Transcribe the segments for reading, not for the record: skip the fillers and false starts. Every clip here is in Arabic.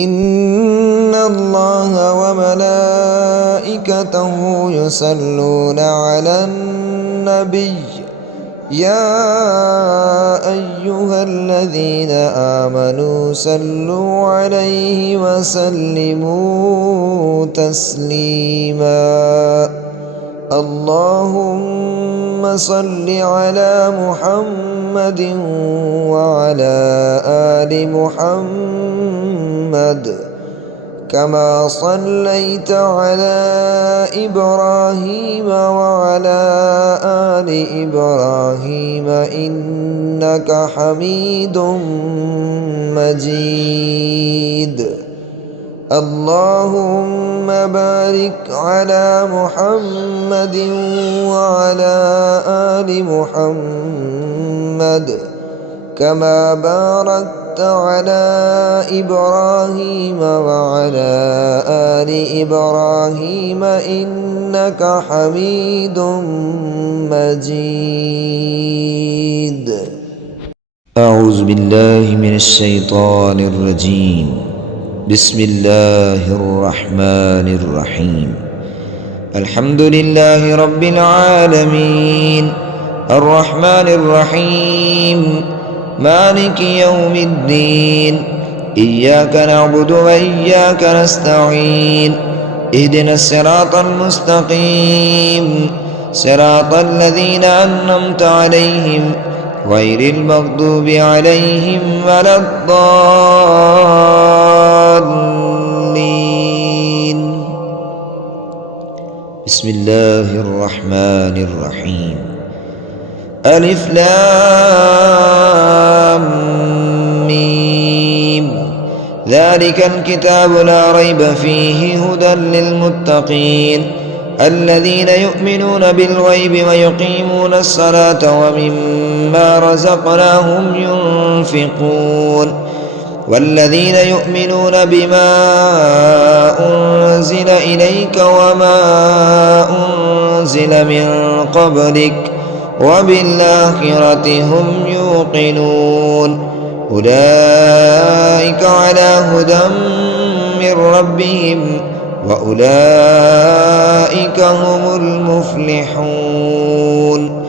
إن الله وملائكته يصلون على النبي يا أيها الذين آمنوا صلوا عليه وسلموا تسليما اللهم صل على محمد وعلى آل محمد كما صليت على إبراهيم وعلى آل إبراهيم إنك حميد مجيد اللهم بارك على محمد وعلى آل محمد كما باركت على إبراهيم وعلى آل إبراهيم إنك حميد مجيد. أعوذ بالله من الشيطان الرجيم. بسم الله الرحمن الرحيم. الحمد لله رب العالمين الرحمن الرحيم مالك يوم الدين إياك نعبد وإياك نستعين اهدنا الصراط المستقيم صراط الذين أنعمت عليهم غير المغضوب عليهم ولا الضالين. بسم الله الرحمن الرحيم. ألف لام ميم ذلك الكتاب لا ريب فيه هدى للمتقين الذين يؤمنون بالغيب ويقيمون الصلاة ومما رزقناهم ينفقون والذين يؤمنون بما أنزل إليك وما أنزل من قبلك وبالآخرة هم يوقنون أولئك على هدى من ربهم وأولئك هم المفلحون.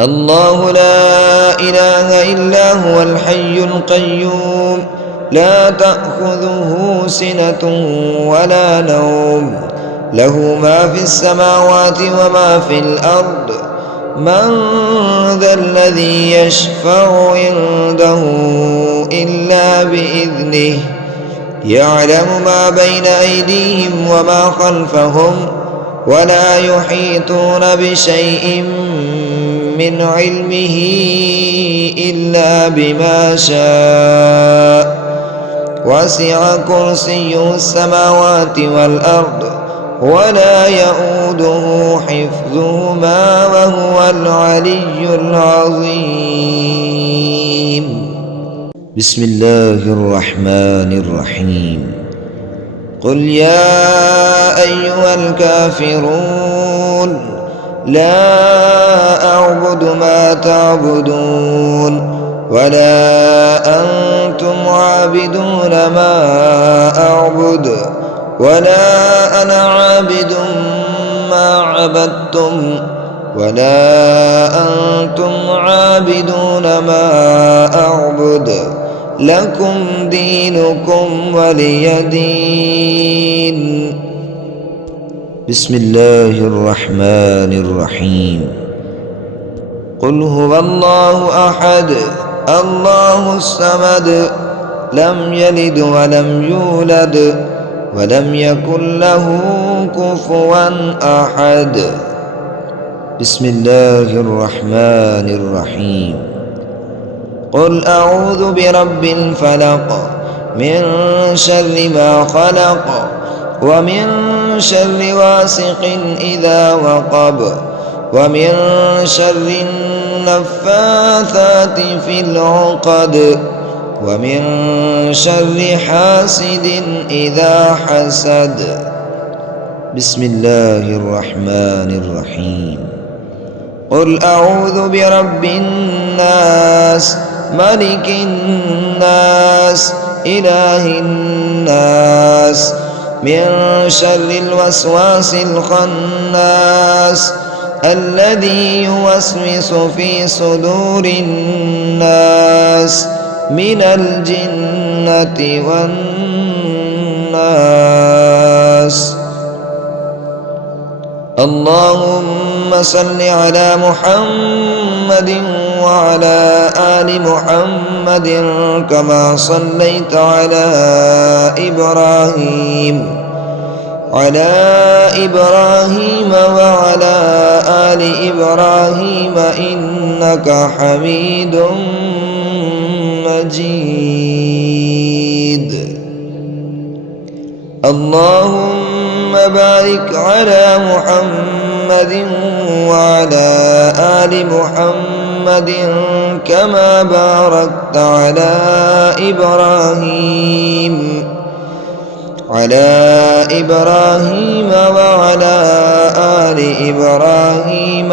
الله لا إله إلا هو الحي القيوم لا تأخذه سنة ولا نوم له ما في السماوات وما في الأرض من ذا الذي يشفع عنده إلا بإذنه يعلم ما بين أيديهم وما خلفهم ولا يحيطون بشيء من علمه إلا بما شاء وسع كرسيه السماوات والأرض ولا يؤوده حفظهما وهو العلي العظيم. بسم الله الرحمن الرحيم. قل يا أيها الكافرون لا أعبد ما تعبدون ولا أنتم عابدون ما أعبد ولا أنا عابد ما عبدتم ولا أنتم عابدون ما أعبد لكم دينكم ولي دين. بسم الله الرحمن الرحيم. قل هو الله أحد الله الصمد لم يلد ولم يولد ولم يكن له كفوا أحد. بسم الله الرحمن الرحيم. قل أعوذ برب الفلق من شر ما خلق ومن شر غاسق إذا وقب ومن شر النفاثات في العقد ومن شر حاسد إذا حسد. بسم الله الرحمن الرحيم. قل أعوذ برب الناس ملك الناس إله الناس من شر الوسواس الخناس الذي يوسوس في صدور الناس من الجنة والناس. اللهم صل على محمد وعلى آل محمد كما صليت على إبراهيم وعلى آل إبراهيم إنك حميد مجيد. اللهم بارك على محمد وعلى آل محمد كما باركت على إبراهيم وعلى آل إبراهيم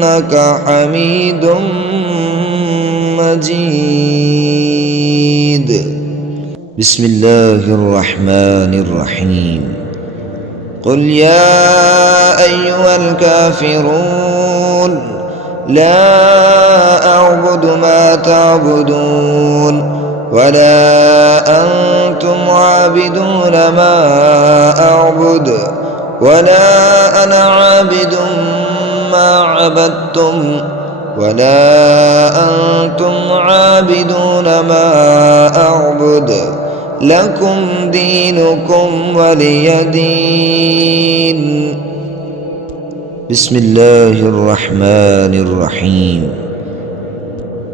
إنك حميد مجيد. بسم الله الرحمن الرحيم. قل يا أيها الكافرون لا أعبد ما تعبدون ولا أنتم عابدون ما أعبد ولا أنا عابد ما عبدتم ولا أنتم عابدون ما أعبد لكم دينكم ولي دين. بسم الله الرحمن الرحيم.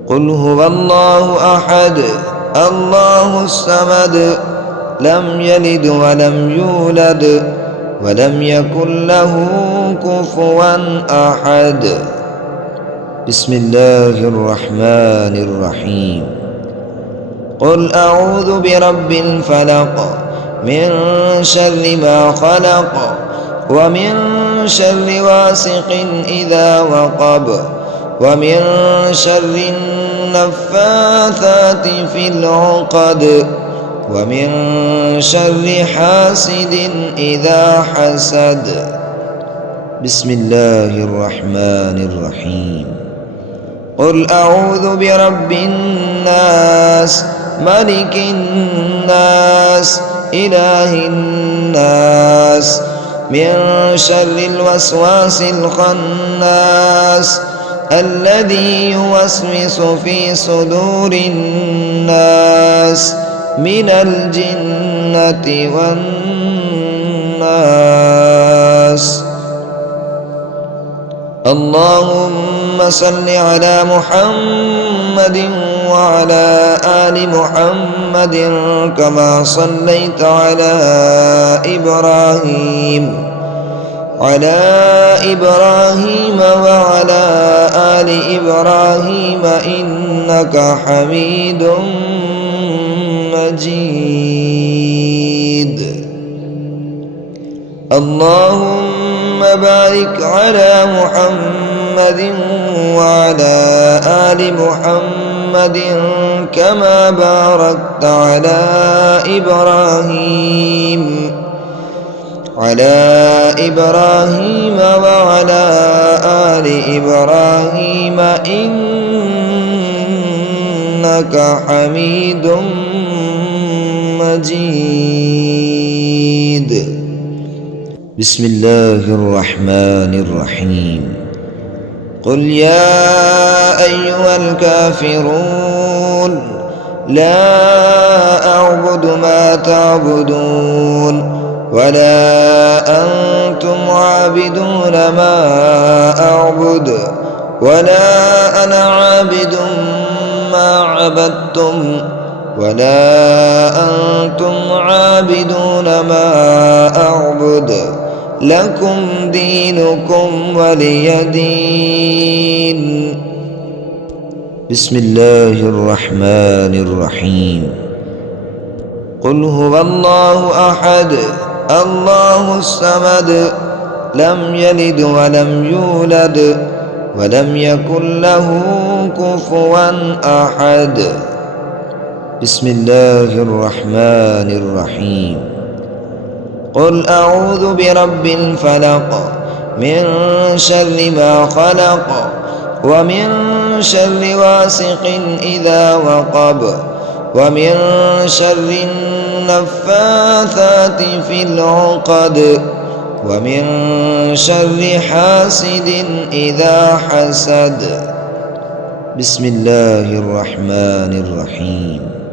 قل هو الله أحد الله الصمد لم يلد ولم يولد ولم يكن له كفوا أحد. بسم الله الرحمن الرحيم. قل أعوذ برب الفلق من شر ما خلق ومن شر غاسق إذا وقب ومن شر النفاثات في العقد ومن شر حاسد إذا حسد. بسم الله الرحمن الرحيم. قل أعوذ برب الناس ملك الناس إله الناس من شر الوسواس الخناس الذي يوسوس في صدور الناس من الجنة والناس. اللهم صل على محمد وعلى آل محمد كما صليت على إبراهيم وعلى آل إبراهيم إنك حميد مجيد. اللهم بارك على محمد وعلى آل محمد كما باركت على إبراهيم وعلى آل إبراهيم إنك حميد مجيد. بسم الله الرحمن الرحيم. قل يا أيها الكافرون لا أعبد ما تعبدون ولا أنتم عابدون ما أعبد ولا أنا عابد ما عبدتم ولا أنتم عابدون ما أعبد لكم دينكم ولي دين. بسم الله الرحمن الرحيم. قل هو الله أحد الله الصمد لم يلد ولم يولد ولم يكن له كفوا أحد. بسم الله الرحمن الرحيم قل أعوذ برب الفلق من شر ما خلق ومن شر غاسق إذا وقب ومن شر النفاثات في العقد ومن شر حاسد إذا حسد بسم الله الرحمن الرحيم